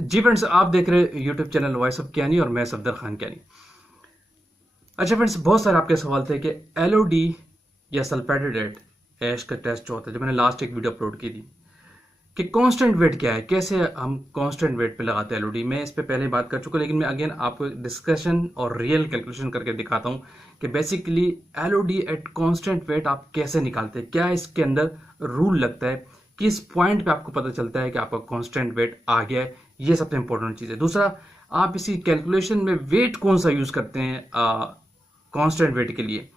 जी friends, आप देख रहे हैं यूट्यूब चैनल वॉइस ऑफ ज्ञानी और मैं सफदर खान ज्ञानी। अच्छा फ्रेंड्स, बहुत सारे आपके सवाल थे कि एलओडी या सल्फेटेड ऐश का टेस्ट जो होता है, जो मैंने लास्ट एक वीडियो अपलोड की थी कि कांस्टेंट वेट क्या है, कैसे हम कांस्टेंट वेट पे लगाते हैं एलओडी। मैं इस पे पहले बात कर चुका, लेकिन मैं अगेन आपको डिस्कशन और रियल कैलकुलेशन करके दिखाता हूँ कि basically LOD at constant weight आप कैसे निकालते हैं, क्या इसके अंदर रूल लगता है, किस पॉइंट पे आपको पता चलता है कि आपका कांस्टेंट वेट आ गया है। ये सबसे इंपॉर्टेंट चीज़ है। दूसरा, आप इसी कैलकुलेशन में वेट कौन सा यूज करते हैं कांस्टेंट वेट के लिए।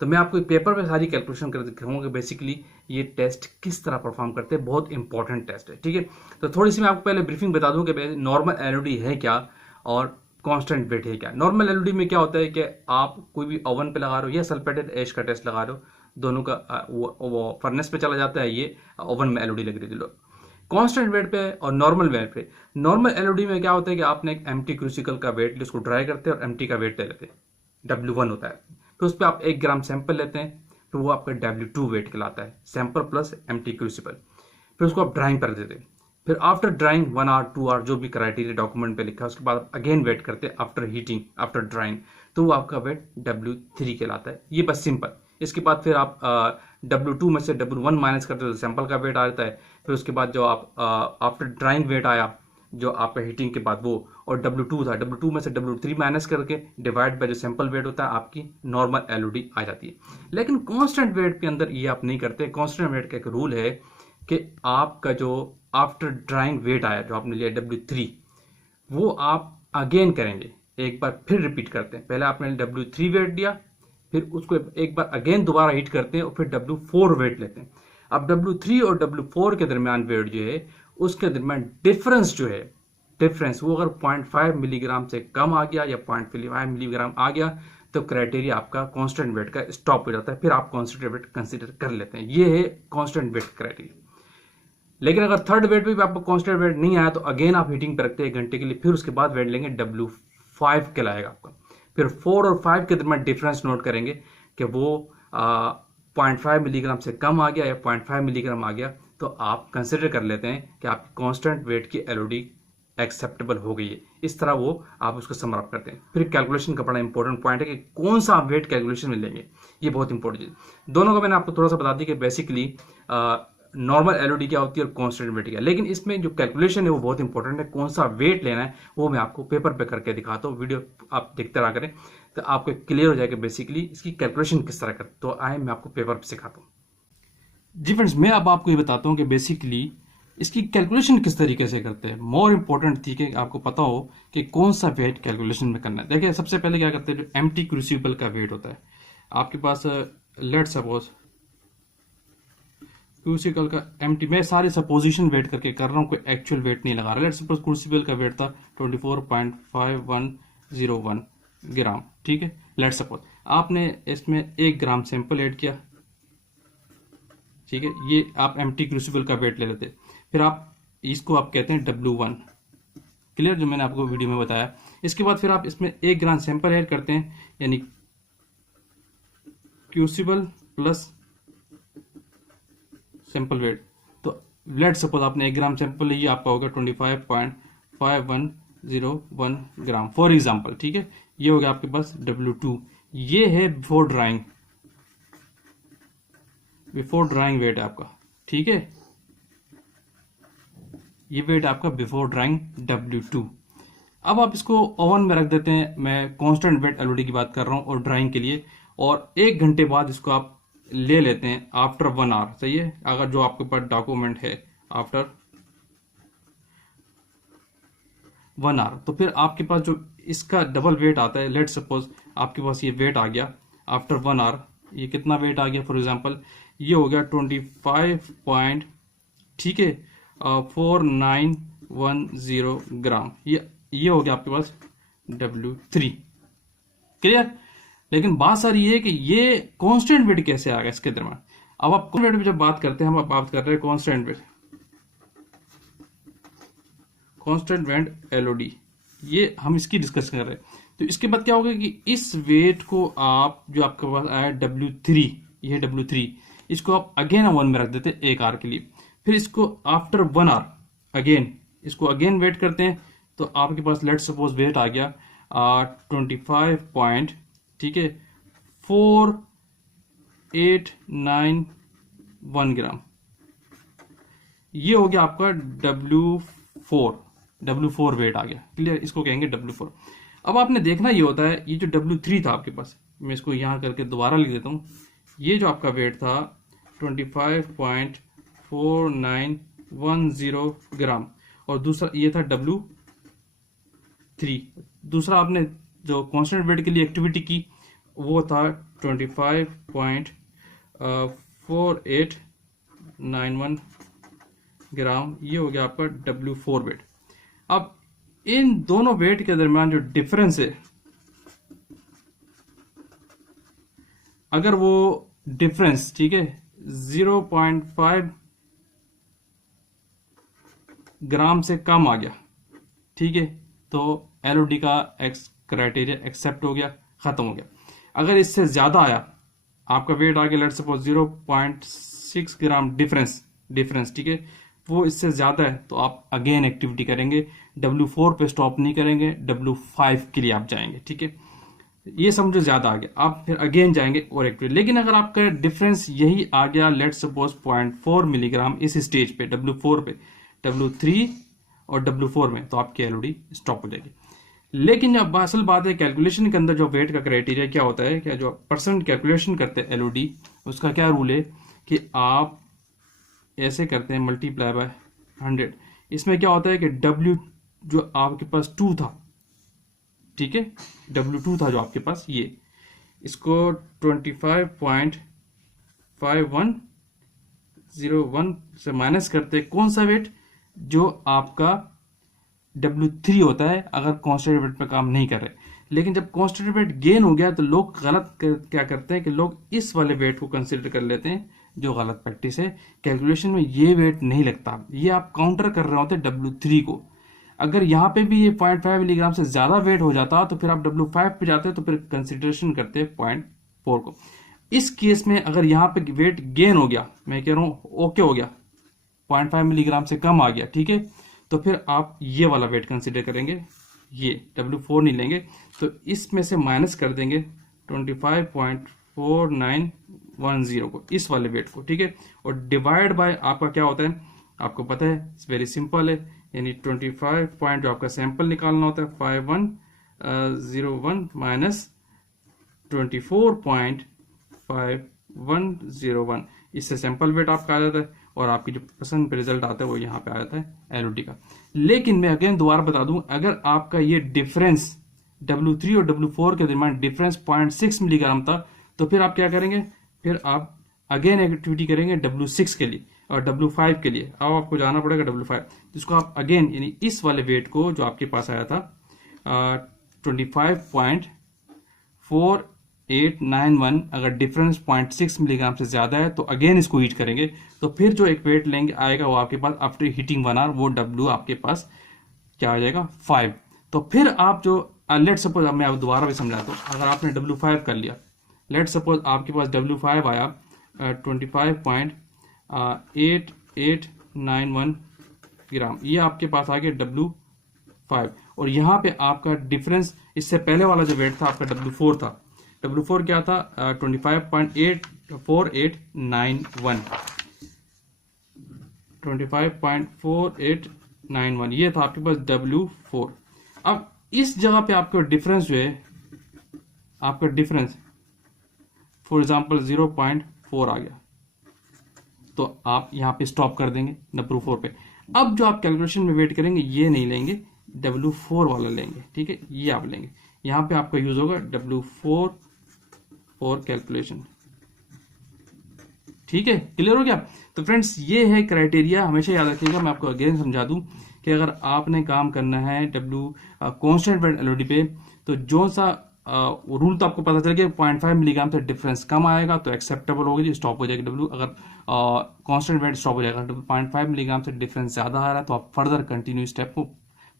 तो मैं आपको पेपर पे सारी कैलकुलेशन कर दिखाऊंगा कि बेसिकली ये टेस्ट किस तरह परफॉर्म करते हैं। बहुत इंपॉर्टेंट टेस्ट है, ठीक है। तो थोड़ी सी मैं आपको पहले ब्रीफिंग बता दूं कि नॉर्मल एलओडी है क्या और कांस्टेंट वेट है क्या। नॉर्मल एलओडी में क्या होता है कि आप कोई भी ओवन पे लगा रहे हो या सल्फेटेड ऐश का टेस्ट लगा रहे हो, दोनों का वो फर्नेस पे चला जाता है, ये ओवन में एलओडी लग रही थी। लोग कांस्टेंट वेट पे और नॉर्मल वेट पे। नॉर्मल एलओडी में क्या होता है कि आपने एक एम्प्टी क्रूसिकल का वेट उसको ड्राई करते हैं और एम्प्टी का वेट ले लेते हैं, W1 होता है। फिर उस पर आप 1 ग्राम सैंपल लेते हैं, तो वो आपका W2 वेट कहलाता है, सैंपल प्लस एम्प्टी क्रूसिबल। फिर उसको आप ड्राइंग कर देते हैं। फिर आफ्टर ड्राइंग 1 आवर 2 आवर जो भी क्राइटेरिया डॉक्यूमेंट पे लिखा है, उसके बाद आप अगेन वेट करते हैं आफ्टर हीटिंग आफ्टर ड्राइंग, तो वो आपका वेट W3 कहलाता है। ये बस सिंपल। इसके बाद फिर आप W2 में से W1 माइनस करते हो तो सैंपल का वेट आ जाता है। फिर उसके बाद जो आप आफ्टर ड्राइंग वेट आया जो आपका हीटिंग के बाद वो, और W2 था, W2 में से W3 माइनस करके डिवाइड बाय जो सैंपल वेट होता है, आपकी नॉर्मल एलओडी आ जाती है। लेकिन कांस्टेंट वेट के अंदर ये आप नहीं करते। कांस्टेंट वेट का एक रूल है कि आपका जो आफ्टर ड्राइंग वेट आया जो आपने लिया W3, वो आप अगेन करेंगे, एक बार फिर रिपीट करते हैं। पहले आपने W3 वेट लिया, फिर उसको एक बार अगेन दोबारा हीट करते हैं और फिर W4 वेट लेते हैं। अब W3 और W4 के दरमियान वेट जो है, उसके दरमियान डिफरेंस जो है, डिफरेंस वो अगर 0.5 मिलीग्राम से कम आ गया या 0.5 मिलीग्राम आ गया, तो क्राइटेरिया आपका कांस्टेंट वेट का स्टॉप हो जाता है। फिर आप कांस्टेंट वेट कंसीडर कर लेते हैं। ये है कांस्टेंट वेट क्राइटेरिया। लेकिन अगर थर्ड वेट पे भी आपको कांस्टेंट वेट नहीं आया, तो अगेन आप हीटिंग पे रखते हैं 1 घंटे के लिए। फिर उसके बाद वेट लेंगे, W5 कहलाएगा आपका। फिर 4 और 5 के दरमियान डिफरेंस नोट करेंगे कि वो 0.5 मिलीग्राम से कम आ गया या 0.5 मिलीग्राम आ गया, तो आप कंसिडर कर लेते हैं कि आपकी कांस्टेंट वेट की एलओडी एक्सेप्टेबल हो गई है। इस तरह वो आप उसको समअप करते हैं। फिर कैलकुलेशन का बड़ा इंपॉर्टेंट पॉइंट है कि कौन सा आप वेट कैलकुलेशन में लेंगे, ये बहुत इंपॉर्टेंट चीज। दोनों का मैंने आपको थोड़ा सा बता दी कि बेसिकली नॉर्मल एलओडी क्या होती है और कांस्टेंट वेट क्या है। लेकिन इसमें जो कैलकुलेशन है वो बहुत इंपॉर्टेंट है। कौन सा वेट लेना है वो मैं आपको पेपर पे करके दिखाता हूँ। वीडियो आप देखते रहा करें तो आपको क्लियर हो जाएगा बेसिकली इसकी कैलकुलेशन किस तरह करते। तो आए मैं आपको पेपर पे सिखाता हूँ। जी फ्रेंड्स, मैं अब आपको ये बताता हूँ कि बेसिकली इसकी कैलकुलेशन किस तरीके से करते हैं। मोर इंपॉर्टेंट थी कि आपको पता हो कि कौन सा वेट कैलकुलेशन में करना है। देखिए, सबसे पहले क्या करते हैं, जो एम्प्टी क्रूसिबल का वेट होता है आपके पास, लेट सपोज क्रूसिबल का एम्प्टी, मैं सारे सपोजिशन वेट करके कर रहा हूँ, कोई एक्चुअल वेट नहीं लगा रहा। लेट सपोज क्रूसिबल का वेट था 24.5101 ग्राम, ठीक है। लेट सपोज आपने इसमें 1 ग्राम सैंपल ऐड किया, ठीक है। ये आप एम्प्टी क्रूसिबल का वेट ले लेते, फिर आप इसको आप कहते हैं W1, क्लियर, जो मैंने आपको वीडियो में बताया। इसके बाद फिर आप इसमें 1 ग्राम सैंपल ऐड करते हैं, यानी क्रूसिबल प्लस सैंपल वेट। तो लेट सपोज आपने 1 ग्राम सैंपल लिया, आपका होगा 25.5101 ग्राम फॉर एग्जांपल, ठीक है। ये हो गया आपके पास W2। ये है बिफोर ड्राइंग वेट आपका, ठीक है। ये वेट आपका बिफोर ड्राइंग W2। अब आप इसको ओवन में रख देते हैं। मैं कांस्टेंट वेट एलओडी की बात कर रहा हूं और ड्राइंग के लिए। और 1 घंटे बाद इसको आप ले लेते हैं आफ्टर 1 आवर, सही है। अगर जो आपके पास डॉक्यूमेंट है आफ्टर 1 आवर, तो फिर आपके पास जो इसका डबल वेट आता है, लेट सपोज आपके पास ये वेट आ गया आफ्टर 1 आवर। ये कितना वेट आ गया, फॉर एग्जांपल ये हो गया 25 पॉइंट, ठीक है, 4910 ग्राम। ये हो गया आपके पास W3, क्लियर। लेकिन बात सारी ये है कि ये कांस्टेंट वेट कैसे आ गया इसके दरमियान। अब आप कांस्टेंट वेट में जब बात करते हैं, हम बात कर रहे हैं कांस्टेंट वेट एलओडी, ये हम इसकी डिस्कस कर रहे हैं। तो इसके बाद क्या होगा कि इस वेट को आप जो आपके पास आया W3, ये W3, इसको आप अगेन ओवन में रख देते हैं 1 आवर के लिए। फिर इसको आफ्टर 1 आवर अगेन इसको अगेन वेट करते हैं, तो आपके पास लेट सपोज वेट आ गया 25 पॉइंट, ठीक है, 4891 ग्राम। ये हो गया आपका W4 वेट आ गया, क्लियर, इसको कहेंगे W4। अब आपने देखना ये होता है, ये जो W3 था आपके पास, मैं इसको यहां करके दोबारा लिख देता हूं, ये जो आपका वेट था 25.4910 ग्राम, और दूसरा ये था W3। दूसरा आपने जो कांस्टेंट वेट के लिए एक्टिविटी की वो था 25.4891 ग्राम, ये हो गया आपका W4 वेट। अब इन दोनों वेट के दरमियान जो डिफरेंस है, अगर वो डिफरेंस, ठीक है, 0.5 ग्राम से कम आ गया, ठीक है, तो एलओडी का एक्स क्राइटेरिया एक्सेप्ट हो गया, खत्म हो गया। अगर इससे ज्यादा आया, आपका वेट आ गया लेट्स सपोज 0.6 ग्राम डिफरेंस, ठीक है, वो इससे ज्यादा है, तो आप अगेन एक्टिविटी करेंगे, W4 पे स्टॉप नहीं करेंगे, W5 के लिए आप जाएंगे, ठीक है। ये समझो ज्यादा आ गया, आप फिर अगेन जाएंगे और एक्टिविटी। लेकिन अगर आपका डिफरेंस यही आ गया लेट्स सपोज 0.4 मिलीग्राम इस स्टेज पे, W4 पे, W3 और W4 में, तो आपकी एलओडी स्टॉप हो जाएगी। लेकिन जब असल बात है कैलकुलेशन के अंदर जो वेट का क्राइटेरिया क्या होता है, क्या जो परसेंट कैलकुलेशन करते हैं एलओडी, उसका क्या रूल है कि आप ऐसे करते हैं मल्टीप्लाई बाय 100। इसमें क्या होता है कि W जो आपके पास 2 था, ठीक है, W2 था जो आपके पास, ये इसको 25.5101 से माइनस करते हैं, कौन सा वेट, जो आपका W3 होता है, अगर कांस्टेंट वेट पे काम नहीं कर रहे। लेकिन जब कांस्टेंट वेट गेन हो गया तो लोग गलत क्या करते हैं कि लोग इस वाले वेट को कंसीडर कर लेते हैं, जो गलत प्रैक्टिस है। कैलकुलेशन में ये वेट नहीं लगता, ये आप काउंटर कर रहे होते W3 को। अगर यहाँ पे भी ये 0.5 मिलीग्राम से ज्यादा वेट हो जाता तो फिर आप W5 पे जाते, तो फिर कंसिडरेशन करते 0.4 को। इस केस में अगर यहाँ पे वेट गेन हो गया, मैं कह रहा हूं ओके हो गया, 0.5 मिलीग्राम से कम आ गया, ठीक है, तो फिर आप ये वाला वेट कंसिडर करेंगे, ये W4 नहीं लेंगे, तो इसमें से माइनस कर देंगे 25.4910 को, इस वाले वेट को, ठीक है, और डिवाइड बाय आपका क्या होता है, आपको पता है, इट्स वेरी सिंपल है, यानी 25 पॉइंट जो आपका सैंपल निकालना होता है 5101 माइनस 24.5101, इससे सैंपल वेट आपका आ जाता है, और आपकी जो पसंद पे रिजल्ट आता है वो यहाँ पे आ जाता है एलओडी का। लेकिन मैं अगेन दोबारा बता दूं, अगर आपका ये डिफरेंस W3 और W4 के दरमियान डिफरेंस 0.6 मिलीग्राम था, तो फिर आप क्या करेंगे, फिर आप अगेन एक्टिविटी करेंगे W6 के लिए और W5 के लिए। अब आपको जाना पड़ेगा W5, जिसको आप अगेन यानी इस वाले वेट को जो आपके पास आया था 25.4891, अगर डिफरेंस 0.6 मिलीग्राम से ज्यादा है तो अगेन इसको हीट करेंगे, तो फिर जो एक वेट लेंगे आएगा वो आपके पास आफ्टर हीटिंग 1 आवर, वो W आपके पास क्या आ जाएगा 5। तो फिर आप जो लेट सपोज, मैं आप दोबारा भी समझाता हूँ, अगर आपने W5 कर लिया, लेट सपोज आपके पास W5 आया 25.8891 ग्राम, ये आपके पास आ गया W5, और यहाँ पे आपका डिफरेंस इससे पहले वाला जो वेट था आपका W4 था, W4 क्या था 25.4891, ये था आपके पास W4। अब इस जगह पे आपका डिफरेंस जो है, आपका डिफरेंस फॉर एग्जांपल 0.4 आ गया, तो आप यहाँ पे स्टॉप कर देंगे W4 पे। अब जो आप कैलकुलेशन में वेट करेंगे ये नहीं लेंगे, W4 वाला लेंगे, ठीक है, ये आप लेंगे, यहाँ पे आपका यूज होगा W4 फॉर कैलकुलेशन, ठीक है, क्लियर हो गया। तो फ्रेंड्स ये है क्राइटेरिया, हमेशा याद रखिएगा। मैं आपको अगेन समझा दूं कि अगर आपने काम करना है कांस्टेंट वेट एलओडी पे, तो जो सा रूल तो आपको पता चल गया, 0.5 मिलीग्राम से डिफरेंस कम आएगा तो एक्सेप्टेबल होगी, स्टॉप हो जाएगी W। अगर कांस्टेंट वेट स्टॉप हो जाएगा, 0.5 मिलीग्राम से डिफरेंस ज्यादा आ रहा है तो आप फर्दर कंटिन्यू स्टेप को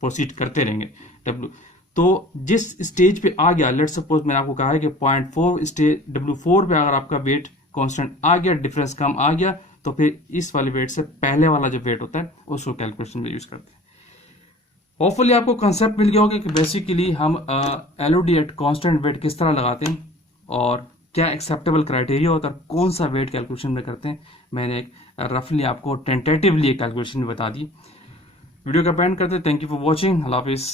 प्रोसीड करते रहेंगे W। तो जिस स्टेज पे आ गया, लेट सपोज मैंने आपको कहा है कि 0.4 स्टेज W4 पे अगर आपका वेट कांस्टेंट आ गया, डिफरेंस कम आ गया, तो फिर इस वाले वेट से पहले वाला जो वेट होता है उसको कैलकुलेशन में यूज करते हैं। होपफुली आपको कंसेप्ट मिल गया होगा कि बेसिकली हम एलओडी एट कांस्टेंट वेट किस तरह लगाते हैं और क्या एक्सेप्टेबल क्राइटेरिया होता है, कौन सा वेट कैलकुलेशन में करते हैं। मैंने एक रफली आपको टेंटेटिवली एक कैलकुलेशन बता दी। वीडियो का पेंड करते हैं। Thank you for watching. अल्लाह हाफिज़।